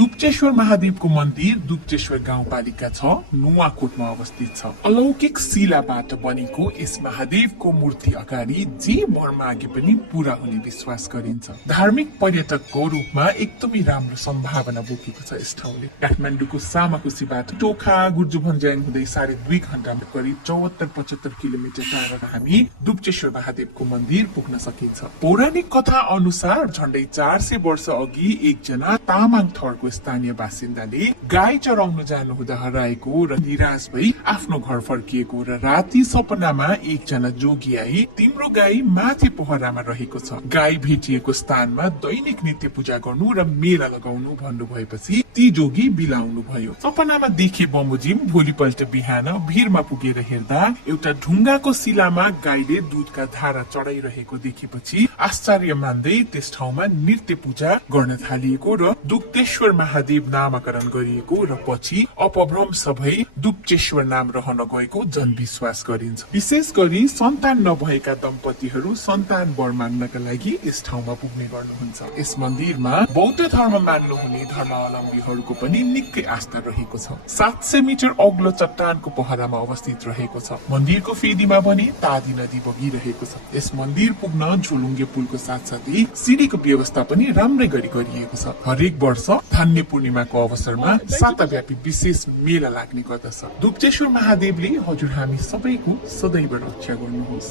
दुप्चेश्वर महादेवको मन्दिर दुप्चेश्वर गाउँपालिका 6 नुवाकोटमा अवस्थित छ। अलौकिक शिलाबाट बनेको यस महादेवको मूर्ति अगाडि जे वर मागे पनि पूरा हुने विश्वास गरिन्छ। धार्मिक पर्यटकको रूपमा एकदमै राम्रो सम्भावना बोकेको छ यस ठाउँले। काठमाडौँको सामाकुसीबाट टोखा गुर्जुभन्ज्याङ हुँदै 2.5 घण्टामा करिब 74-75 किलोमिटर टाढा हामी दुप्चेश्वर महादेवको मन्दिर पुग्न सकिन्छ। पौराणिक कथा अनुसार झण्डै 400 वर्ष अघि एकजना तामाङ थरको स्थानीय बासिन्दाले गाई चराउन जानु हुँदा हराएको र निराश भई आफ्नो घर फर्किएको र राति सपनामा एकजना जोगी आई तिम्रो गाई माथि पोखरामा रहेको छ, गाई भेटिएको स्थानमा दैनिक नित्य पूजा गर्नु र मेला लगाउनु भन्नु भएपछि ती जोगी बिलाउनु भयो। सपनामा देखे बमोजिम भोलिपल्ट बिहान भिरमा पुगेर हेर्दा एउटा ढुङ्गाको शिलामा गाईले दूधका धारा चढाइरहेको देखेपछि आश्चर्य मान्दै त्यस ठाउँमा नित्य पूजा गर्न थालिएको र दुप्चेश्वर महादेव नामकरण गरिएको र पछि अपभ्रंश सबै दुप्चेश्वर नाम रहन गएको जनविश्वास गरिन्छ। विशेष गरी सन्तान नभएका दम्पतिहरू सन्तान वर माग्नका लागि यस ठाउँमा पुग्ने गर्नुहुन्छ। यस मन्दिरमा बौद्ध धर्म मान्नुहुने धर्मावलम्बीहरूको पनि निकै आस्था रहेको छ। 700 मिटर अग्लो चट्टानको पहरामा अवस्थित रहेको छ। मन्दिरको फेदीमा भने तादी नदी बगिरहेको छ। यस मन्दिर पुग्न झोलुङ्गे पुलको साथसाथै सिडीको व्यवस्था पनि राम्रै गरी गरिएको छ। हरेक वर्ष धान्य पूर्णिमाको अवसरमा साताव्यापी विशेष मेला लाग्ने गर्दछ। दुप्चेश्वर महादेवले हजुर हामी सबैको सदैव रक्षा गर्नुहोस्।